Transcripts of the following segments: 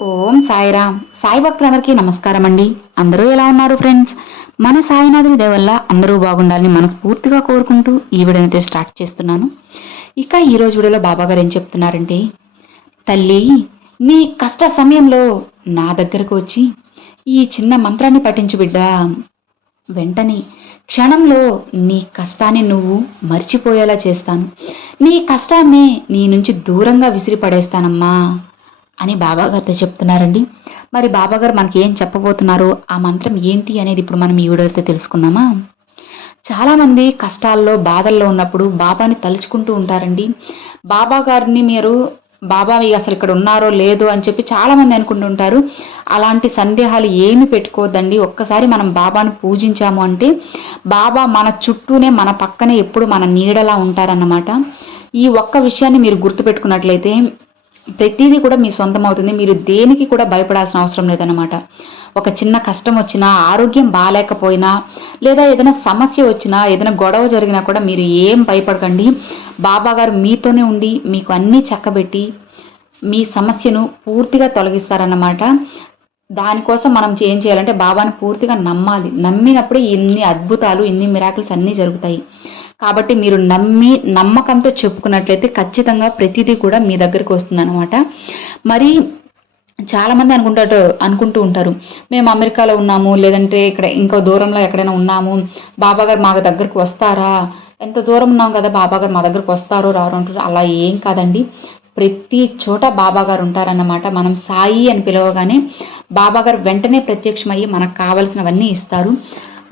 ఓం సాయిరామ్ సాయి భక్తులందరికీ నమస్కారం అండి అందరూ ఎలా ఉన్నారు ఫ్రెండ్స్? మన సాయినాథుని దేవల్ల అందరూ బాగుండాలని మనస్ఫూర్తిగా కోరుకుంటూ ఈ వీడియోనైతే స్టార్ట్ చేస్తున్నాను. ఇక ఈరోజు వీడియోలో బాబా గారు ఏం చెప్తున్నారంటే తల్లి నీ కష్ట సమయంలో నా దగ్గరకు వచ్చి ఈ చిన్న మంత్రాన్ని పఠించు బిడ్డ. వెంటనే క్షణంలో నీ కష్టాన్ని నువ్వు మర్చిపోయేలా చేస్తాను. నీ కష్టాన్ని నీ నుంచి దూరంగా విసిరిపడేస్తానమ్మా. అని బాబాగారితో చెప్తున్నారండి. మరి బాబాగారు మనకి ఏం చెప్పబోతున్నారు? ఆ మంత్రం ఏంటి అనేది ఇప్పుడు మనం ఈ వీడియోతో తెలుసుకుందామా? చాలామంది కష్టాల్లో బాధల్లో ఉన్నప్పుడు బాబాని తలుచుకుంటూ ఉంటారండి. బాబా గారిని మీరు బాబా అసలు ఇక్కడ ఉన్నారో లేదో అని చెప్పి చాలామంది అనుకుంటుంటారు అలాంటి సందేహాలు ఏమి పెట్టుకోవద్దండి. ఒక్కసారి మనం బాబాను పూజించాము అంటే బాబా మన చుట్టూనే మన పక్కనే ఎప్పుడు మన నీడలా ఉంటారన్నమాట. ఈ ఒక్క విషయాన్ని మీరు గుర్తుపెట్టుకున్నట్లయితే ప్రతిదీ కూడా మీ సొంతం అవుతుంది మీరు దేనికి కూడా భయపడాల్సిన అవసరం లేదనమాట ఒక చిన్న కష్టం వచ్చినా ఆరోగ్యం బాగాలేకపోయినా లేదా ఏదైనా సమస్య వచ్చినా ఏదైనా గొడవ జరిగినా కూడా మీరు ఏం భయపడకండి. బాబాగారు మీతోనే ఉండి మీకు అన్నీ చక్కబెట్టి మీ సమస్యను పూర్తిగా తొలగిస్తారన్నమాట. దానికోసం మనం ఏం చేయాలంటే బాబాని పూర్తిగా నమ్మాలి. నమ్మినప్పుడు ఇన్ని అద్భుతాలు ఇన్ని మిరాకిల్స్ అన్నీ జరుగుతాయి. కాబట్టి మీరు నమ్మి నమ్మకంతో చెప్పుకున్నట్లయితే ఖచ్చితంగా ప్రతిదీ కూడా మీ దగ్గరికి వస్తుందన్నమాట. మరి చాలామంది అనుకుంటారు అనుకుంటూ ఉంటారు. మేము అమెరికాలో ఉన్నాము లేదంటే ఇక్కడ ఇంకో దూరంలో ఎక్కడైనా ఉన్నాము. బాబాగారు మా దగ్గరకు వస్తారా? ఎంత దూరం ఉన్నాం కదా బాబాగారు మా దగ్గరకు వస్తారో రారు అంటారు. అలా ఏం కాదండి. ప్రతి చోట బాబాగారు ఉంటారన్నమాట. మనం సాయి అని పిలవగానే బాబాగారు వెంటనే ప్రత్యక్షమయ్యి మనకు కావలసినవన్నీ ఇస్తారు.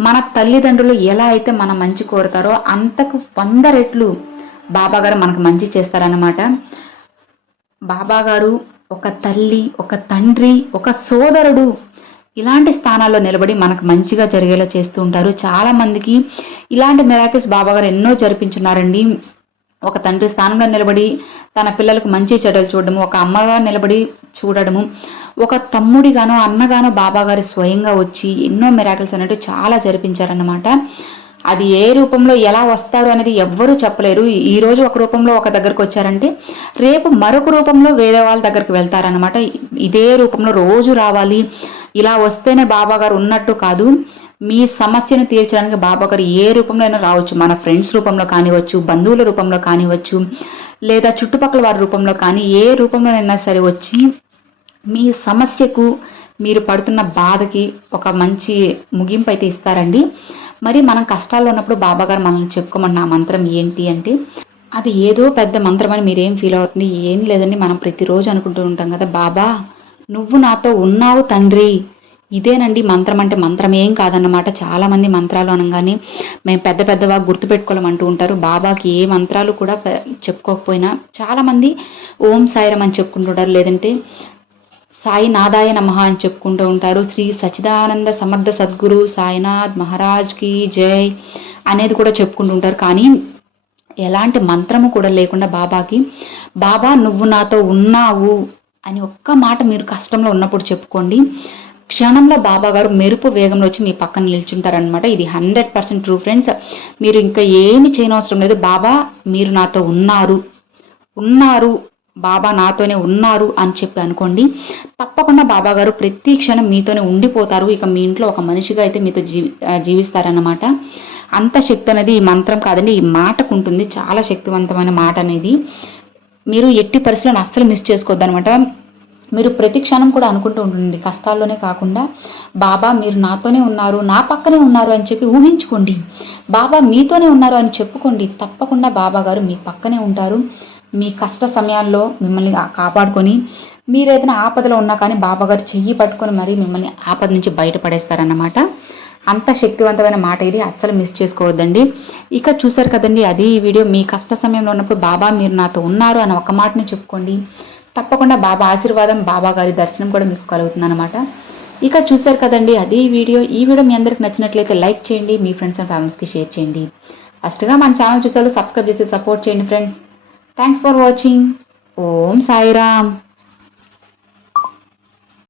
మన తల్లిదండ్రులు ఎలా అయితే మన మంచి కోరుతారో అంతకు వంద రెట్లు బాబాగారు మనకు మంచి చేస్తారన్నమాట. బాబాగారు ఒక తల్లి ఒక తండ్రి ఒక సోదరుడు ఇలాంటి స్థానాల్లో నిలబడి మనకు మంచిగా జరిగేలా చేస్తూ ఉంటారు. చాలామందికి ఇలాంటి మిరాకిల్స్ బాబాగారు ఎన్నో జరిపించున్నారండి. ఒక తండ్రి స్థానంలో నిలబడి తన పిల్లలకు మంచి చెడ్డలు చూడడము ఒక అమ్మగా నిలబడి చూడడము ఒక తమ్ముడిగానో అన్నగానో బాబాగారి స్వయంగా వచ్చి ఎన్నో మిరాకిల్స్ అన్నట్టు చాలా జరిపించారన్నమాట. అది ఏ రూపంలో ఎలా వస్తారు అనేది ఎవ్వరూ చెప్పలేరు. ఈ రోజు ఒక రూపంలో ఒక దగ్గరకు వచ్చారంటే రేపు మరొక రూపంలో వేరే వాళ్ళ దగ్గరికి వెళ్తారనమాట ఇదే రూపంలో రోజు రావాలి. ఇలా వస్తేనే బాబాగారు ఉన్నట్టు కాదు. మీ సమస్యను తీర్చడానికి బాబా గారు ఏ రూపంలో అయినా రావచ్చు. మన ఫ్రెండ్స్ రూపంలో కానివచ్చు బంధువుల రూపంలో కానివచ్చు లేదా చుట్టుపక్కల వారి రూపంలో కానీ ఏ రూపంలోనైనా సరే వచ్చి మీ సమస్యకు మీరు పడుతున్న బాధకి ఒక మంచి ముగింపు అయితే ఇస్తారండి. మరి మనం కష్టాల్లో ఉన్నప్పుడు బాబాగారు మనల్ని చెప్పుకోమన్న ఆ మంత్రం ఏంటి అంటే అది ఏదో పెద్ద మంత్రం అని మీరేం ఫీల్ అవుతుంది ఏం లేదండి. మనం ప్రతిరోజు అనుకుంటూ ఉంటాం కదా బాబా నువ్వు నాతో ఉన్నావు తండ్రి ఇదేనండి మంత్రం అంటే మంత్రం ఏం కాదన్నమాట. చాలామంది మంత్రాలు అనగానే మేము పెద్ద పెద్దవా గుర్తుపెట్టుకోవాలంటూ ఉంటారు. బాబాకి ఏ మంత్రాలు కూడా చెప్పుకోకపోయినా చాలామంది ఓం సాయిరం అని చెప్పుకుంటుంటారు. లేదంటే సాయి నాదాయ నమః అని చెప్పుకుంటూ ఉంటారు. శ్రీ సచిదానంద సమర్థ సద్గురు సాయినాథ్ మహారాజ్కి జై అనేది కూడా చెప్పుకుంటూ ఉంటారు. కానీ ఎలాంటి మంత్రము కూడా లేకుండా బాబాకి బాబా నువ్వు నాతో ఉన్నావు అని ఒక్క మాట మీరు కష్టంలో ఉన్నప్పుడు చెప్పుకోండి. క్షణంలో బాబా గారు మెరుపు వేగంలో వచ్చి మీ పక్కన నిల్చుంటారనమాట ఇది హండ్రెడ్ పర్సెంట్ ట్రూ ఫ్రెండ్స్. మీరు ఇంకా ఏమి చేయనవసరం లేదు. బాబా మీరు నాతో ఉన్నారు. ఉన్నారు. బాబా నాతోనే ఉన్నారు అని చెప్పి అనుకోండి. తప్పకుండా బాబా గారు ప్రతి క్షణం మీతోనే ఉండిపోతారు. ఇక మీ ఇంట్లో ఒక మనిషిగా అయితే మీతో జీవి జీవిస్తారన్నమాట. అంత శక్తి అనేది ఈ మంత్రం కాదండి. ఈ మాటకు ఉంటుంది. చాలా శక్తివంతమైన మాట అనేది. మీరు ఎట్టి పరిస్థితులను అస్సలు మిస్ చేసుకోవద్దు అనమాట మీరు ప్రతి క్షణం కూడా అనుకుంటూ ఉండండి. కష్టాల్లోనే కాకుండా బాబా మీరు నాతోనే ఉన్నారు నా పక్కనే ఉన్నారు అని చెప్పి ఊహించుకోండి. బాబా మీతోనే ఉన్నారు అని చెప్పుకోండి. తప్పకుండా బాబా గారు మీ పక్కనే ఉంటారు. మీ కష్ట సమయాల్లో మిమ్మల్ని కాపాడుకొని మీరు ఏదైనా ఆపదలో ఉన్నా కానీ బాబాగారు చెయ్యి పట్టుకొని మరీ మిమ్మల్ని ఆపద నుంచి బయటపడేస్తారన్నమాట. అంత శక్తివంతమైన మాట ఇది. అస్సలు మిస్ చేసుకోవద్దండి. ఇక చూసారు కదండి అది ఈ వీడియో. మీ కష్ట సమయంలో ఉన్నప్పుడు బాబా మీరు నాతో ఉన్నారు అని ఒక మాటని చెప్పుకోండి. తప్పకుండా బాబా ఆశీర్వాదం బాబా గారి దర్శనం కూడా మీకు కలుగుతుంది అనమాట ఇక చూశారు కదండి అదే వీడియో. ఈ వీడియో మీ అందరికి నచ్చినట్లయితే లైక్ చేయండి మీ ఫ్రెండ్స్ అండ్ ఫ్యామిలీస్కి షేర్ చేయండి. ఫస్ట్గా మన ఛానల్ చూసారు సబ్స్క్రైబ్ చేసి సపోర్ట్ చేయండి friends. Thanks for watching Om Sairam.